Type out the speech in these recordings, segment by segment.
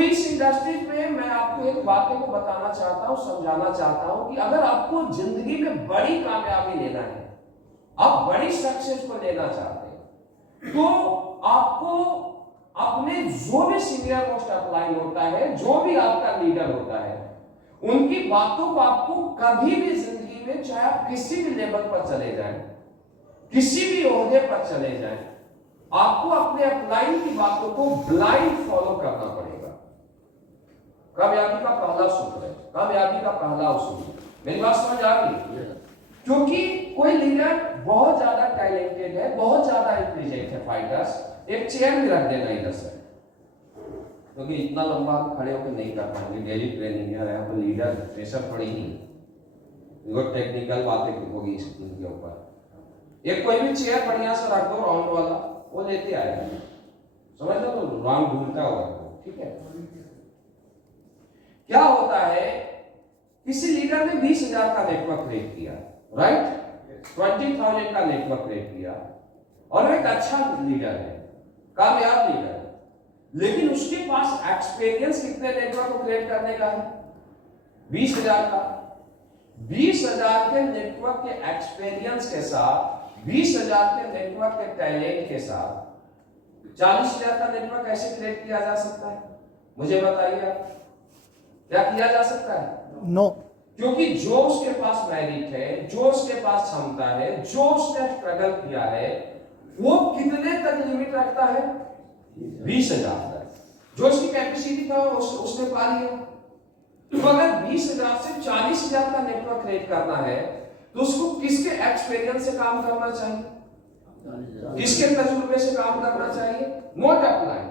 इस इंडस्ट्रीज में मैं आपको एक बात को बताना चाहता हूं, समझाना चाहता हूं कि अगर आपको जिंदगी में बड़ी कामयाबी लेना है, आप बड़ी सक्सेस को लेना चाहते हैं, तो आपको अपने जो भी सीनियर मोस्ट अपलाइन होता है, जो भी आपका लीडर होता है, उनकी बातों को आपको कभी भी जिंदगी में, चाहे आप किसी भी लेवल पर चले जाएं, किसी भी ओहदे पर चले जाएं, आपको अपने अपलाइन की बातों को ब्लाइंड फॉलो करना पड़ेगा। कामयाबी का पहला सूत्र है, कामयाबी का पहला उसूल। मेरी बात समझ आ रही? क्योंकि कोई लीडर बहुत ज्यादा टैलेंटेड है, बहुत ज्यादा इंटेलिजेंट है, फाइटर्स, एक चेयर में रख देना इधर से, क्योंकि इतना लंबा हम खड़े होकर नहीं कर पाएंगे। डेली ट्रेनिंग है, यहाँ पर लीडर प्रेशर पड़ी नहीं, टेक्निकल बातें होगी इसके ऊपर। एक कोई भी चेयर बढ़िया से रख दो, राउंड वाला, वो लेते आएगा, समझ लो, तो राउंड घूमता होगा, ठीक है। क्या होता है, किसी लीडर ने 20,000 का नेटवर्क क्रिएट किया, राइट, 20,000 का नेटवर्क क्रिएट किया, और एक अच्छा लीडर है, कामयाब लीडर है, लेकिन उसके पास एक्सपीरियंस कितने नेटवर्क को क्रिएट करने का है? 20,000 का। 20,000 के नेटवर्क के एक्सपीरियंस के साथ, 20,000 के नेटवर्क के टैलेंट के साथ 40,000 का नेटवर्क कैसे क्रिएट किया जा सकता है? मुझे बताइए, क्या किया जा सकता है? नो। क्योंकि जो उसके पास मेरिट है, जो उसके पास क्षमता है, जो उसने स्ट्रगल किया है, वो कितने तक लिमिट रखता है? 20,000 तक। जो उसकी कैपेसिटी था उसने पा लिया। तो अगर 20,000 से 40,000 का नेटवर्क क्रिएट करना है, तो उसको किसके एक्सपीरियंस से काम करना चाहिए? किसके तजुर्बे से काम करना चाहिए? Not upline.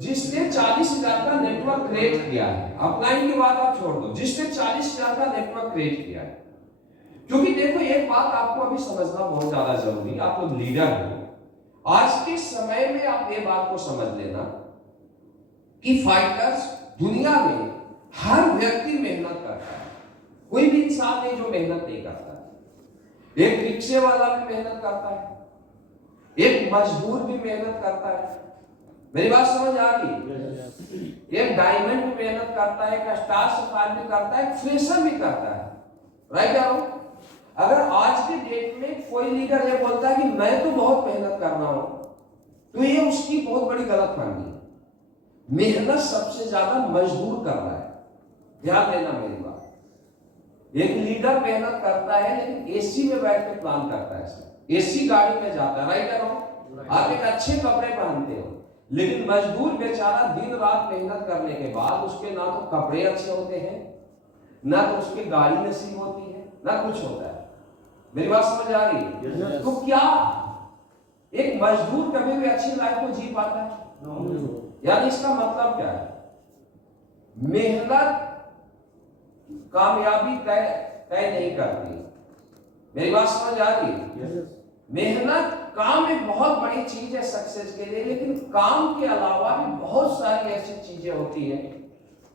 जिसने 40,000 का नेटवर्क क्रिएट किया है, अपलाइन की बात आप छोड़ दो, जिसने 40,000 का नेटवर्क क्रिएट किया है। क्योंकि देखो, एक बात आपको अभी समझना बहुत ज्यादा जरूरी है, आप लोग लीडर हो, आज के समय में आप ये बात को समझ लेना कि फाइटर्स, दुनिया में हर व्यक्ति मेहनत करता है, कोई भी इंसान नहीं जो मेहनत नहीं करता। एक रिक्शे वाला भी मेहनत करता है, एक मजदूर भी मेहनत करता है। मेरी बात समझ आ रही? एक डायमंड भी मेहनत करता है, एक स्टार सफार भी करता है, एक फ्रेशर भी करता है, राइट या रॉन्ग? अगर आज के डेट में कोई लीडर ये बोलता है कि मैं तो बहुत मेहनत कर रहा हूं, तो ये उसकी बहुत बड़ी गलतफहमी है। मेहनत सबसे ज्यादा मजदूर कर रहा है, ध्यान देना मेरी बात। एक लीडर मेहनत करता है, लेकिन एसी में बैठ के प्लान करता है, एसी गाड़ी में जाता है, राइट या रॉन्ग? आप एक अच्छे कपड़े पहनते हो, लेकिन मजदूर बेचारा दिन रात मेहनत करने के बाद उसके ना तो कपड़े अच्छे होते हैं, ना तो उसकी गाड़ी नसीब होती है, ना कुछ होता है। मेरी बात समझ आ रही है? तो क्या एक मजदूर कभी भी अच्छी लाइफ को जी पाता है? यानी इसका मतलब क्या है? मेहनत कामयाबी तय नहीं करती। मेरी बात समझ आ रही है? मेहनत, काम एक बहुत बड़ी चीज है सक्सेस के लिए, लेकिन काम के अलावा भी बहुत सारी ऐसी चीजें होती हैं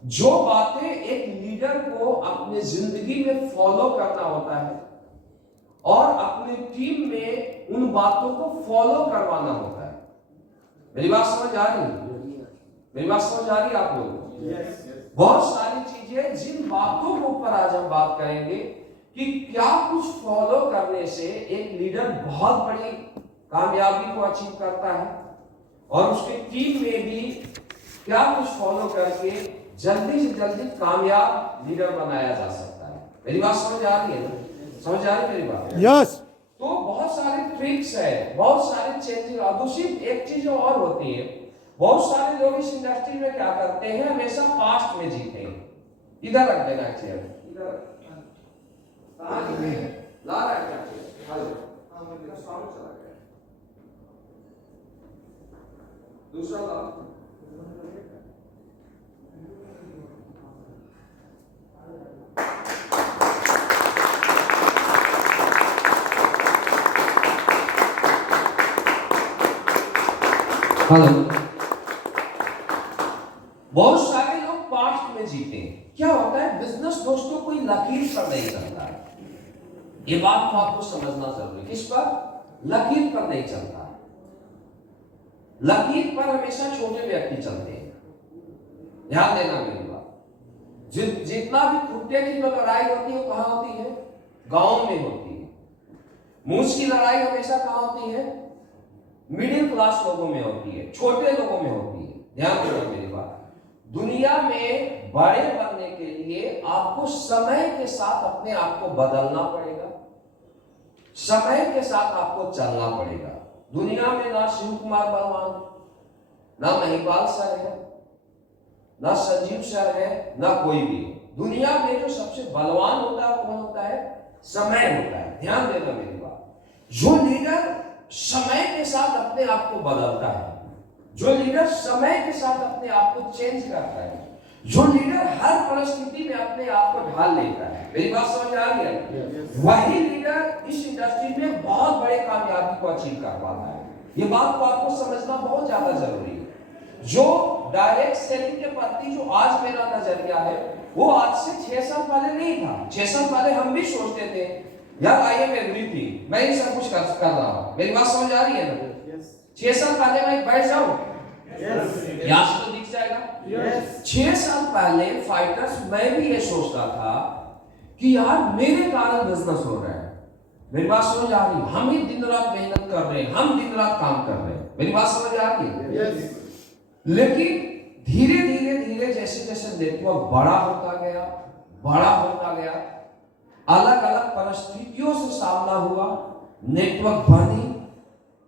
जो बातें एक लीडर को अपने जिंदगी में फॉलो करना होता है, और अपनी टीम में उन बातों को फॉलो करवाना होता है। मेरी बात समझ आ रही है? मेरी बात समझ आ रही है आप लोगों को? बहुत सारी चीजें, जिन बातों के ऊपर आज हम बात करेंगे कि क्या कुछ फॉलो करने से एक लीडर बहुत बड़ी कामयाबी को अचीव करता है, और उसके टीम में भी क्या कुछ फॉलो करके जल्दी से जल्दी कामयाब लीडर बनाया जा सकता है। मेरी बात समझ आ रही है ना? समझ आ रही है मेरी बात? यस। तो बहुत सारे ट्रिक्स है, बहुत सारे चेंजेस। और दूसरी एक चीज और होती है, बहुत सारे लोग इस इंडस्ट्री में क्या करते हैं, हमेशा पास्ट में जीते हैं। इधर रख देना चेयर, इधर ला रहा है क्या? हेलो, हाँ, मेरा साउंड चला गया, दूसरा ला। हेलो, बहुत सारे लोग पास्ट में जीते हैं। क्या होता है, बिजनेस दोस्तों कोई लकीर पर नहीं चलता है, ये बात को आपको समझना जरूरी है। किस पर? लकीर पर नहीं चलता है। लकीर पर हमेशा छोटे व्यक्ति चलते हैं। ध्यान देना मेरी बात। जितना भी कुत्ते की जो लड़ाई होती है वो कहां होती है? गांव में होती है। मूस की लड़ाई हमेशा कहां होती है? मिडिल क्लास लोगों में होती है, छोटे लोगों में होती है। ध्यान देना मेरी बात। दुनिया में बड़े बनने के लिए आपको समय के साथ अपने आप को बदलना पड़ेगा, समय के साथ आपको चलना पड़ेगा। दुनिया में ना शिव कुमार बलवान, ना महिपाल सर है, ना संजीव सर है, ना कोई भी। दुनिया में जो सबसे बलवान होता है कौन होता है? समय होता है। ध्यान देना मेरी बात। जो लीडर समय के साथ अपने आप को बदलता है, जो लीडर समय के साथ अपने आप को चेंज करता है, जो लीडर हर परिस्थिति में अपने आप को ढाल लेता है, मेरी बात समझ आ रही है? वही लीडर इस इंडस्ट्री में बहुत बड़े कामयाबी को अचीव कर पाता है। ये बात को आपको समझना बहुत ज्यादा जरूरी है। जो डायरेक्ट सेलिंग के प्रति जो आज मेरा नजरिया है वो आज से 6 साल पहले नहीं था। 6 साल पहले हम भी सोचते थे यार आई एम एवरीथिंग, मैं ही सब कुछ कर रहा हूं। मेरी बात समझ आ रही है ना? 6 साल पहले मैं बैठ जाऊं, यहां से तो दिख जाएगा। 6 साल पहले फाइटर्स मैं भी ये सोचता था कि यार मेरे कारण बिजनेस हो रहा है। मेरी बात समझ आ रही है? हम ही दिन रात मेहनत कर रहे हैं, हम दिन रात काम कर रहे हैं। मेरी बात समझ आ रही है? लेकिन धीरे धीरे धीरे जैसे जैसे नेटवर्क बड़ा होता गया, बड़ा होता गया, अलग अलग परिस्थितियों से सामना हुआ, नेटवर्क बनी,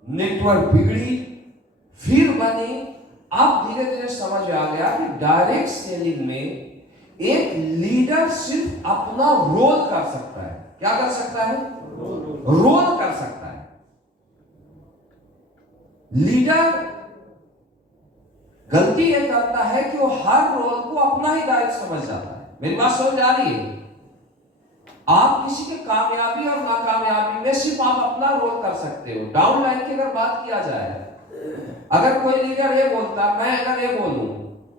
नेटवर्क बिगड़ी, फिर बनी। अब धीरे धीरे समझ आ गया कि डायरेक्ट सेलिंग में एक लीडर सिर्फ अपना रोल कर सकता है। क्या कर सकता है? रोल कर सकता है। लीडर गलती यह करता है कि वो हर रोल को अपना ही दायित्व समझ जाता है। मेरी बात समझ आ रही है? आप किसी के कामयाबी और नाकामयाबी में सिर्फ आप अपना रोल कर सकते हो। डाउन लाइन की अगर बात किया जाए, अगर कोई लीडर ये बोलता, मैं अगर ये बोलूं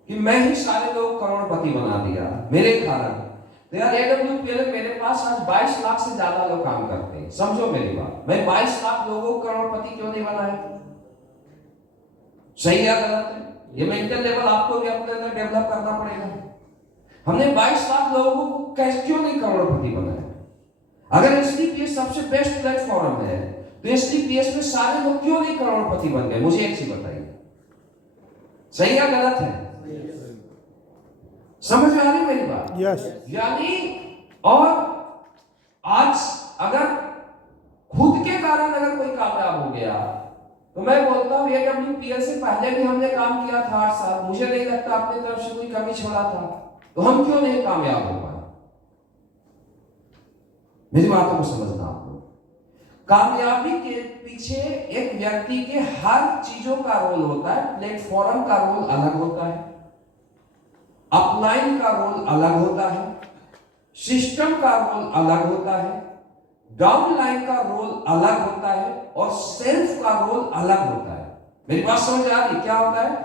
कि मैं ही सारे लोग करोड़पति बना दिया मेरे कारण, तो यार AWPL मेरे पास आज 22 लाख से ज्यादा लोग काम करते हैं। समझो मेरी बात, मैं 22 लाख लोगों को करोड़पति क्यों नहीं बनाया? सही या गलत है? ये मेंटल लेवल आपको भी अपने अंदर डेवलप करना पड़ेगा। हमने 22 लाख लोगों को कैसे क्यों नहीं करोड़पति बनाया? अगर SDPS सबसे बेस्ट प्लेटफॉर्म है तो SDPS में सारे लोग क्यों नहीं करोड़पति बन गए? मुझे एक चीज बताइए, सही या गलत है? समझ में आ रही मेरी बात? यस। यानी और आज अगर खुद के कारण अगर कोई कामयाब हो गया तो मैं बोलता हूं AWPL से पहले भी हमने काम किया था 8 साल, मुझे नहीं लगता अपनी तरफ से कोई कमी छोड़ा था, तो हम क्यों नहीं कामयाब हो पाए? मेरी बातों को समझना आप लोग। कामयाबी के पीछे एक व्यक्ति के हर चीजों का रोल होता है। प्लेटफॉर्म का रोल अलग होता है, अपलाइन का रोल अलग होता है, सिस्टम का रोल अलग होता है, डाउनलाइन का रोल अलग होता है और सेल्फ का रोल अलग होता है। मेरी बात समझ आ रही? क्या होता है?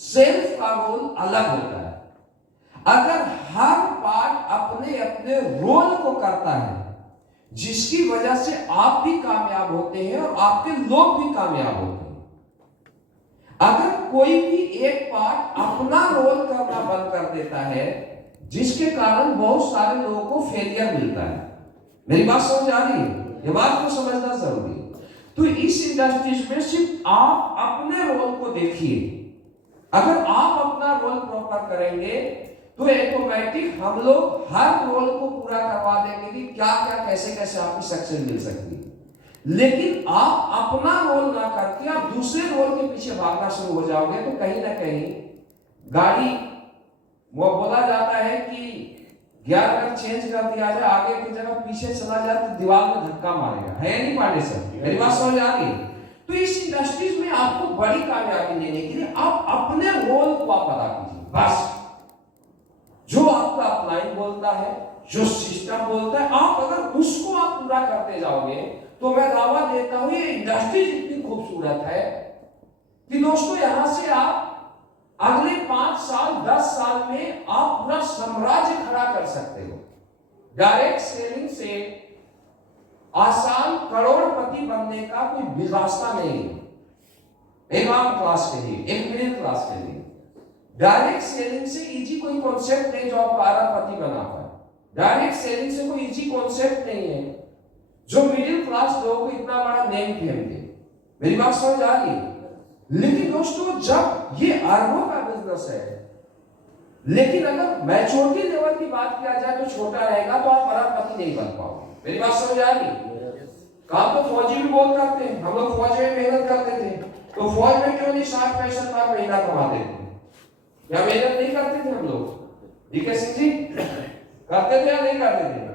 सेल्फ का रोल अलग होता है। अगर हर पार्ट अपने अपने रोल को करता है जिसकी वजह से आप भी कामयाब होते हैं और आपके लोग भी कामयाब होते हैं, अगर कोई भी एक पार्ट अपना रोल करना बंद कर देता है जिसके कारण बहुत सारे लोगों को फेलियर मिलता है। मेरी बात समझ आ रही है? ये बात को समझना जरूरी है। तो इस इंडस्ट्रीज में सिर्फ आप अपने रोल को देखिए। अगर आप अपना रोल प्रॉपर करेंगे तो ऑटोमेटिक हम लोग हर रोल को पूरा करवा देंगे कि क्या क्या कैसे कैसे आपकी सक्सेस मिल सकती है। लेकिन आप अपना रोल ना करके आप दूसरे रोल के पीछे भागना शुरू हो जाओगे तो कहीं ना कहीं गाड़ी, वो बोला जाता है कि गियर अगर चेंज कर दिया जाए आगे की जगह पीछे चला जाए तो दीवार में धक्का मारेगा, है नहीं पांडे सर? मेरी बात समझ आ रही है? तो इस इंडस्ट्रीज में आपको बड़ी कामयाबी लेने के लिए आप अपने रोल को आप अदा कीजिए। बस जो आपका अपलाइन बोलता है, जो सिस्टम बोलता है, आप अगर उसको आप पूरा करते जाओगे तो मैं दावा देता हूं ये इंडस्ट्री इतनी खूबसूरत है कि दोस्तों यहां से आप अगले 5 साल 10 साल में आप पूरा साम्राज्य खड़ा कर सकते हो। डायरेक्ट सेलिंग से आसान करोड़पति बनने का कोई रास्ता नहीं है, एक आम क्लास के लिए, एक मिडिल क्लास के लिए। डायरेक्ट सेलिंग से इजी कोई कॉन्सेप्ट नहीं जो आपको अरबपति बना पाए। डायरेक्ट सेलिंग से कोई इजी कॉन्सेप्ट नहीं है जो मिडिल क्लास लोगों को इतना बड़ा नेम फेम दे। मेरी बात समझ आ रही? लेकिन दोस्तों जब ये अरबों का बिजनेस है, लेकिन अगर मैच्योरिटी लेवल की बात किया जाए तो छोटा रहेगा, तो आप अरबपति नहीं बन पाओगे। मेरी बात समझ आ रही? काम तो फौजी भी बहुत करते हैं, हम लोग फौज में मेहनत करते थे, तो फौज में क्यों नहीं 60-65 लाख महीना कमाते थे? क्या मेहनत नहीं करते थे हम लोग? डीके सिंह जी करते थे या नहीं करते थे?